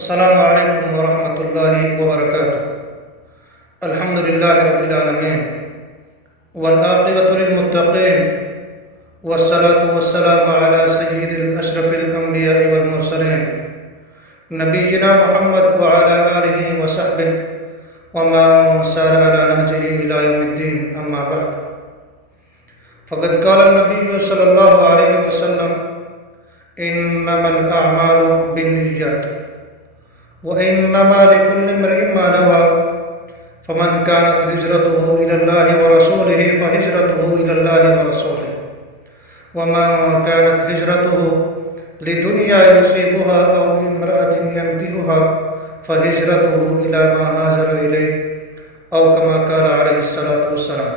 السلام علیکم ورحمۃ اللہ وبرکاتہ۔ الحمد للہ رب العالمین والعاقبۃ للمتقین والصلاة والسلام علی سید الاشرف الانبیاء والمرسلین نبینا محمد وعلی آلہ وصحبہ ومن سار علی نہجہ الی یوم الدین، اما بعد فقد قال النبی صلی اللہ علیہ وسلم انما الاعمال بالنیات وإنما لكل امرئ ما نوى فمن كانت هجرته إلى الله ورسوله فهجرته إلى الله ورسوله ومن كانت هجرته لدنيا يصيبها أو امرأة ينكحها فهجرته إلى ما هاجر إليه أو كما قال عليه الصلاة والسلام۔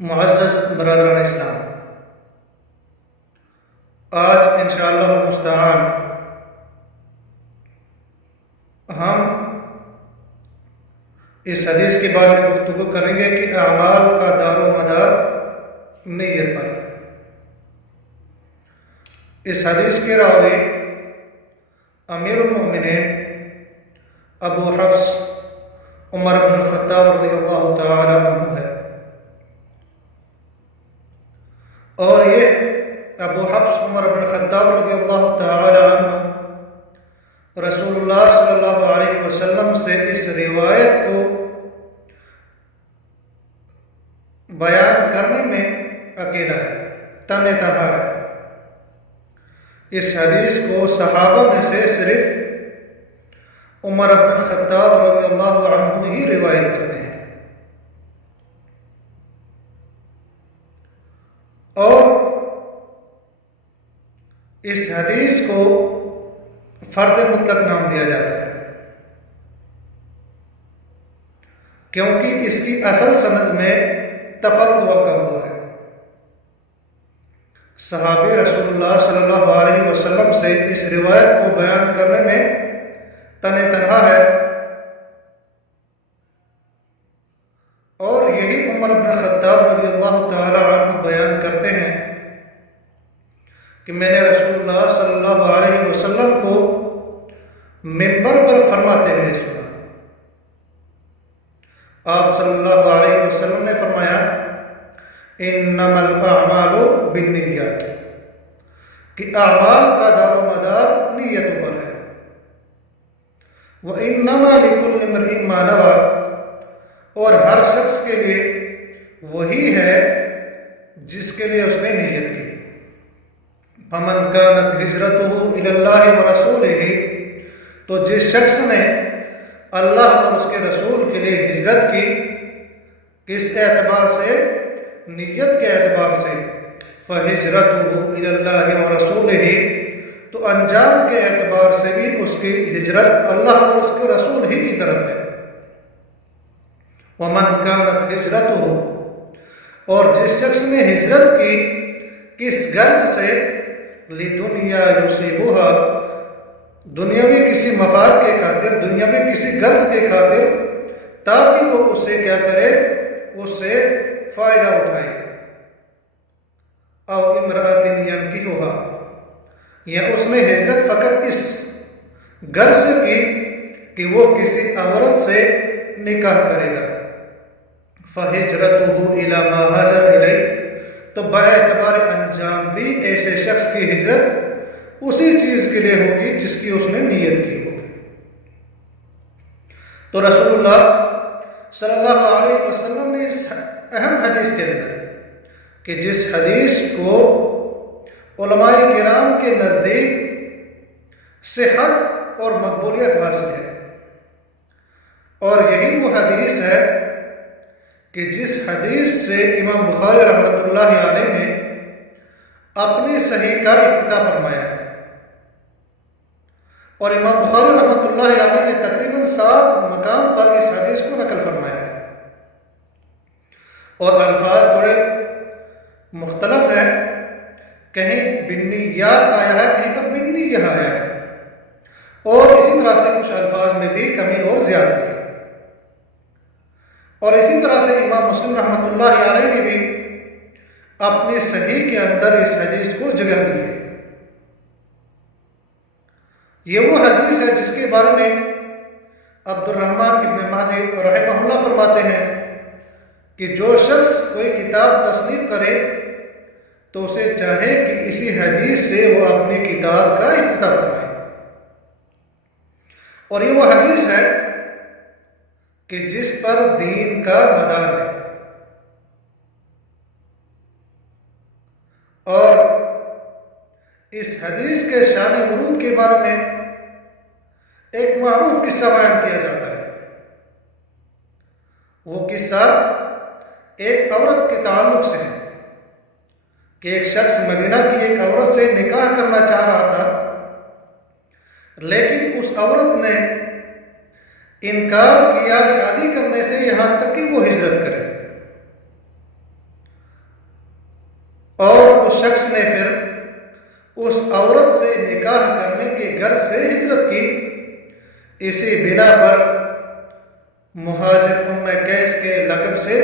معزز برادران اسلام، آج انشاءاللہ المستعان ہم اس حدیث کے بارے میں گفتگو کریں گے کہ اعمال کا دار و مدار نیت پر۔ اس حدیث کے راوی امیر المؤمنین ابو حفص عمر بن الخطاب رضی اللہ تعالی عنہ ہے، اور یہ ابو حفص عمر بن الخطاب رضی اللہ تعالی عنہ رسول اللہ صلی اللہ علیہ وسلم سے اس روایت کو بیان کرنے میں اکیلا ہے، تنہا ہے۔ اس حدیث کو صحابہ میں سے صرف عمر بن الخطاب رضی اللہ عنہ ہی روایت کرتے ہیں، اور اس حدیث کو فرد مطلق نام دیا جاتا ہے کیونکہ اس کی اصل سند میں تفرد واقع ہوا ہے۔ صحابی رسول اللہ صلی اللہ علیہ وسلم سے اس روایت کو بیان کرنے میں تنہا ہے، اور یہی عمر بن خطاب رضی اللہ تعالی عنہ بیان کرتے ہیں کہ میں نے رسول اللہ صلی اللہ علیہ وسلم کو منبر پر فرماتے ہوئے سنا۔ آپ صلی اللہ علیہ وسلم نے فرمایا انما الاعمال بالنیات، کہ اعمال کا دار و مدار نیتوں پر ہے۔ وانما لکل امرئ ما نوى، اور ہر شخص کے لیے وہی ہے جس کے لیے اس نے نیت کی۔ فمن كانت هجرته الى الله ورسوله، تو جس شخص نے اللہ اور اس کے رسول کے لیے ہجرت کی، کس اعتبار سے؟ نیت کے اعتبار سے۔ فہجرته الى الله ورسوله، تو انجام کے اعتبار سے بھی اس کی ہجرت اللہ اور اس کے رسول ہی کی طرف ہے۔ ومن كانت هجرته، اور جس شخص نے ہجرت کی کس غرض سے؟ لدنیا یصیبها، دنیاوی کسی مفاد کے خاطر، دنیاوی کسی غرض کے خاطر، تاکہ وہ اس سے کیا کرے؟ اس سے فائدہ اٹھائے۔ او امرأۃ ینکحها، یا اس نے ہجرت فقط اس غرض سے کی کہ وہ کسی عورت سے نکاح کرے گا۔ فہجرته الی ما ہاجر الیہ، تو باعتبار انجام بھی ایسے شخص کی ہجرت اسی چیز کے لیے ہوگی جس کی اس نے نیت کی ہوگی۔ تو رسول اللہ صلی اللہ علیہ وسلم نے اس اہم حدیث کے اندر، کہ جس حدیث کو علماء کرام کے نزدیک صحت اور مقبولیت حاصل ہے، اور یہی وہ حدیث ہے کہ جس حدیث سے امام بخاری رحمۃ اللہ علیہ نے اپنی صحیح کا افتتاح فرمایا ہے، اور امام بخاری رحمۃ اللہ علیہ نے تقریباً 7 مقام پر اس حدیث کو نقل فرمایا ہے، اور الفاظ بڑے مختلف ہیں، کہیں بالنیات آیا ہے، کہیں پر بالنیہ آیا ہے، اور اسی طرح سے کچھ الفاظ میں بھی کمی اور زیادتی ہے۔ اور اسی طرح سے امام مسلم رحمۃ اللہ علیہ نے بھی اپنی صحیح کے اندر اس حدیث کو جگہ دی ہے۔ یہ وہ حدیث ہے جس کے بارے میں عبد الرحمن ابن مہدی رحمہ اللہ فرماتے ہیں کہ جو شخص کوئی کتاب تصنیف کرے تو اسے چاہے کہ اسی حدیث سے وہ اپنی کتاب کا افتتاح کرے، اور یہ وہ حدیث ہے کہ جس پر دین کا مدار ہے، اور اس حدیث کے شان ورود کے بارے میں ایک معروف قصہ بیان کیا جاتا ہے۔ وہ قصہ ایک عورت کے تعلق سے ہے کہ ایک شخص مدینہ کی ایک عورت سے نکاح کرنا چاہ رہا تھا، لیکن اس عورت نے انکار کیا شادی کرنے سے، یہاں تک کہ وہ ہجرت کرے، اور اس شخص نے پھر اس عورت سے نکاح کرنے کے گھر سے ہجرت کی۔ اسی بنا پر مہاجر ام قیس کے لقب سے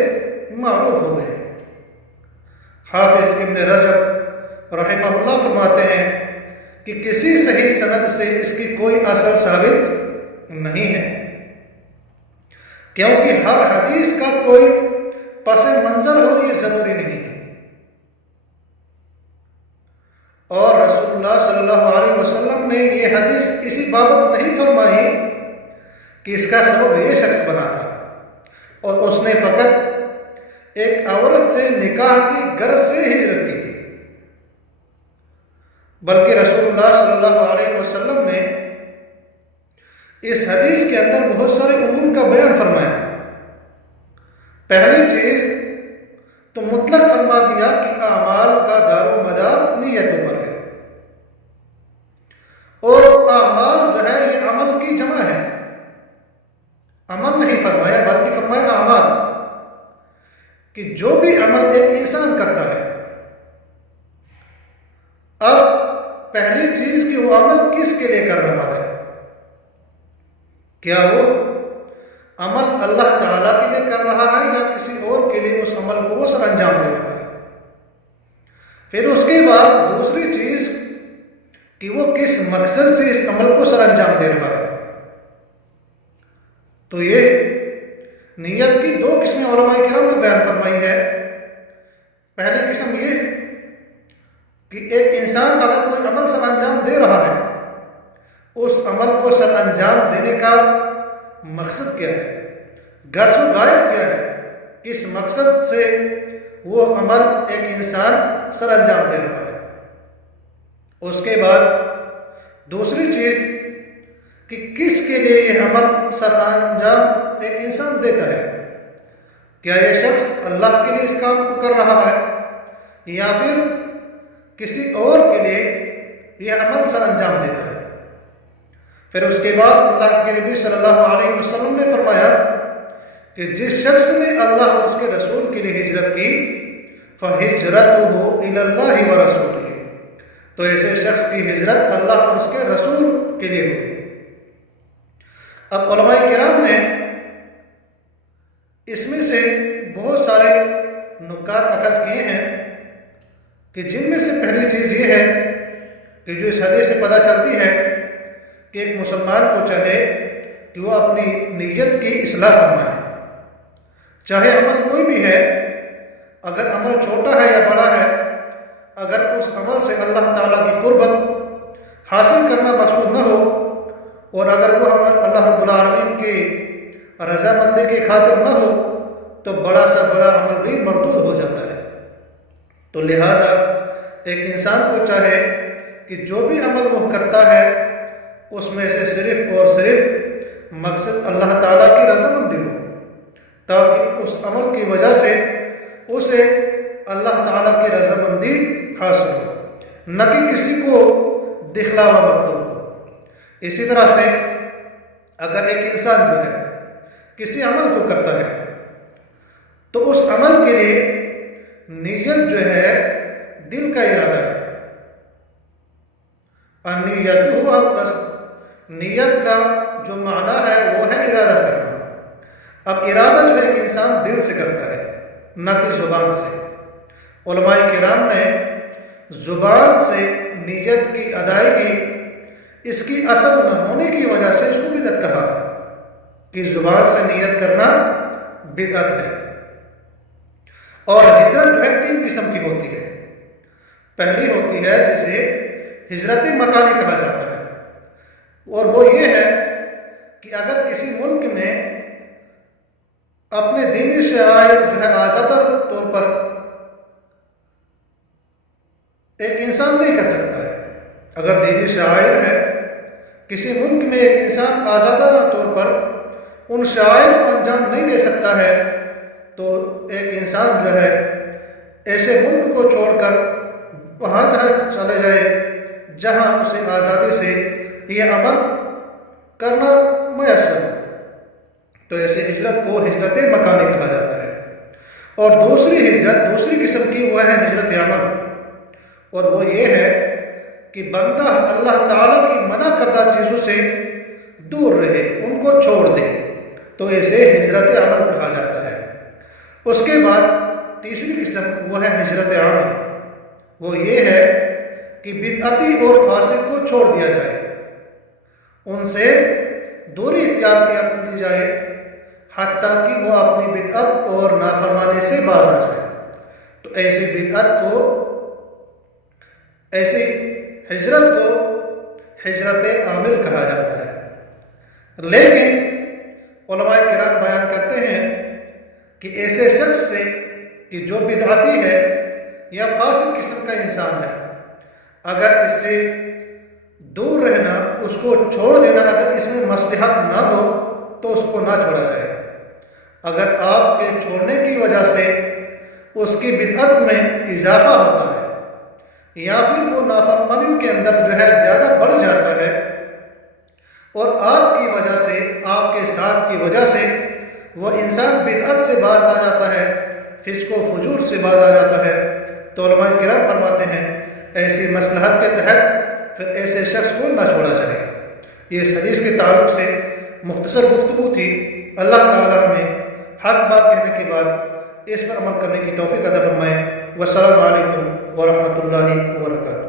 معروف ہو گئے۔ حافظ ابن رجب رحمہ اللہ فرماتے ہیں کہ کسی صحیح سند سے اس کی کوئی اثر ثابت نہیں ہے، کیونکہ ہر حدیث کا کوئی پس منظر ہو یہ ضروری نہیں ہے، اور رسول اللہ صلی اللہ علیہ وسلم نے یہ حدیث اسی بابت نہیں فرمائی کہ اس کا سبب یہ شخص بنا تھا، اور اس نے فقط ایک عورت سے نکاح کی غرض سے ہجرت کی تھی، بلکہ رسول اللہ صلی اللہ علیہ وسلم نے اس حدیث کے اندر بہت سارے امور کا بیان فرمایا۔ پہلی چیز تو مطلق فرما دیا کہ اعمال کا دار و مدار نیت پر ہے، اور اعمال جو ہے یہ عمل کی جمع ہے، عمل نہیں فرمایا بلکہ فرمایا اعمال، کہ جو بھی عمل ایک انسان کرتا ہے۔ اب پہلی چیز کہ وہ عمل کس کے لیے کر رہا ہے، کیا وہ عمل اللہ تعالیٰ کے لیے کر رہا ہے یا کسی اور کے لیے اس عمل کو وہ سر انجام دے رہا ہے۔ پھر اس کے بعد دوسری چیز کہ وہ کس مقصد سے اس عمل کو سر انجام دے رہا ہے۔ تو یہ نیت کی دو قسمیں علماء کرام نے بیان فرمائی ہے۔ پہلی قسم یہ کہ ایک انسان اگر کوئی عمل سر انجام دے رہا ہے، اس عمل کو سر انجام دینے کا مقصد کیا ہے، غرض و غایت کیا ہے، کس مقصد سے وہ عمل ایک انسان سر انجام دے رہا ہے۔ اس کے بعد دوسری چیز کہ کس کے لیے یہ عمل سر انجام ایک انسان دیتا ہے، کیا یہ شخص اللہ کے لیے اس کام کو کر رہا ہے یا پھر کسی اور کے لیے یہ عمل سر انجام دیتا ہے۔ پھر اس کے بعد اللہ کے نبی صلی اللہ علیہ وسلم نے فرمایا کہ جس شخص نے اللہ اور اس کے رسول کے لیے ہجرت کی فَهِجْرَتُهُ إِلَى اللَّهِ وَرَسُولِهِ، تو ایسے شخص کی ہجرت اللہ اور اس کے رسول کے لیے ہوئی۔ اب علماء کرام نے اس میں سے بہت سارے نکات اخذ کیے ہیں کہ جن میں سے پہلی چیز یہ ہے کہ جو اس حدیث سے پتہ چلتی ہے کہ ایک مسلمان کو چاہے کہ وہ اپنی نیت کی اصلاح فرمائے، چاہے عمل کوئی بھی ہے، اگر عمل چھوٹا ہے یا بڑا ہے، اگر اس عمل سے اللہ تعالیٰ کی قربت حاصل کرنا مقصود نہ ہو، اور اگر وہ عمل اللہ رب العالمین کی رضامندی کی خاطر نہ ہو تو بڑا سا بڑا عمل بھی مردود ہو جاتا ہے۔ تو لہٰذا ایک انسان کو چاہے کہ جو بھی عمل وہ کرتا ہے اس میں سے صرف اور صرف مقصد اللہ تعالیٰ کی رضامندی ہو، تاکہ اس عمل کی وجہ سے اسے اللہ تعالیٰ کی رضامندی حاصل ہو، نہ کہ کسی کو دکھلاوا مطلوب ہو۔ اسی طرح سے اگر ایک انسان جو ہے کسی عمل کو کرتا ہے تو اس عمل کے لیے نیت جو ہے دل کا ارادہ ہے، النیۃ القصد، نیت کا جو معنی ہے وہ ہے ارادہ کرنا۔ اب ارادہ جو ہے ایک انسان دل سے کرتا ہے نہ کہ زبان سے۔ علماء کرام نے زبان سے نیت کی ادائیگی اس کی اصل نہ ہونے کی وجہ سے اس کو بدعت کہا کہ زبان سے نیت کرنا بدعت ہے۔ اور ہجرت جو ہے 3 قسم کی ہوتی ہے۔ پہلی ہوتی ہے جسے ہجرت مکانی کہا جاتا ہے، اور وہ یہ ہے کہ اگر کسی ملک میں اپنے دینی شعائر جو ہے آزادہ طور پر ایک انسان نہیں کر سکتا ہے۔ اگر دینی شعائر ہے کسی ملک میں، ایک انسان آزادانہ طور پر ان شعائر کو انجام نہیں دے سکتا ہے، تو ایک انسان جو ہے ایسے ملک کو چھوڑ کر وہاں چلے جائے جہاں اسے آزادی سے یہ عمل کرنا میسر ہو، تو ایسے ہجرت کو ہجرت مکانی کہا جاتا ہے۔ اور دوسری ہجرت، دوسری قسم کی، وہ ہے ہجرت عمل، اور وہ یہ ہے کہ بندہ اللہ تعالیٰ کی منع کردہ چیزوں سے دور رہے، ان کو چھوڑ دے، تو اسے ہجرت عمل کہا جاتا ہے۔ اس کے بعد تیسری قسم وہ ہے ہجرت عمل، وہ یہ ہے کہ بدعتی اور فاسق کو چھوڑ دیا جائے، ان سے دوری اختیار کی جائے حتیٰ کہ وہ اپنی بدعت اور نافرمانی سے باز آ جائے۔ تو ایسی بدعت کو، ایسی ہجرت کو ہجرت عامل کہا جاتا ہے۔ لیکن علماء کرام بیان کرتے ہیں کہ ایسے شخص سے کہ جو بدعتی ہے یا فاسق قسم کا انسان ہے، اگر اس سے دور رہنا، اس کو چھوڑ دینا، اگر اس میں مصلحت نہ ہو تو اس کو نہ چھوڑا جائے۔ اگر آپ کے چھوڑنے کی وجہ سے اس کی بدعت میں اضافہ ہوتا ہے یا پھر وہ نافرمانیوں کے اندر جو ہے زیادہ بڑھ جاتا ہے، اور آپ کی وجہ سے، آپ کے ساتھ کی وجہ سے وہ انسان بدعت سے باز آ جاتا ہے، فسق و فجور سے باز آ جاتا ہے، تو علماء کرام فرماتے ہیں ایسی مصلحت کے تحت پھر ایسے شخص کو نہ چھوڑا جائے۔ یہ اس حدیث کے تعلق سے مختصر گفتگو تھی۔ اللہ تعالیٰ ہمیں حق بات کہنے کے بعد اس پر عمل کرنے کی توفیق عطا فرمائے۔ والسلام علیکم ورحمۃ اللہ وبرکاتہ۔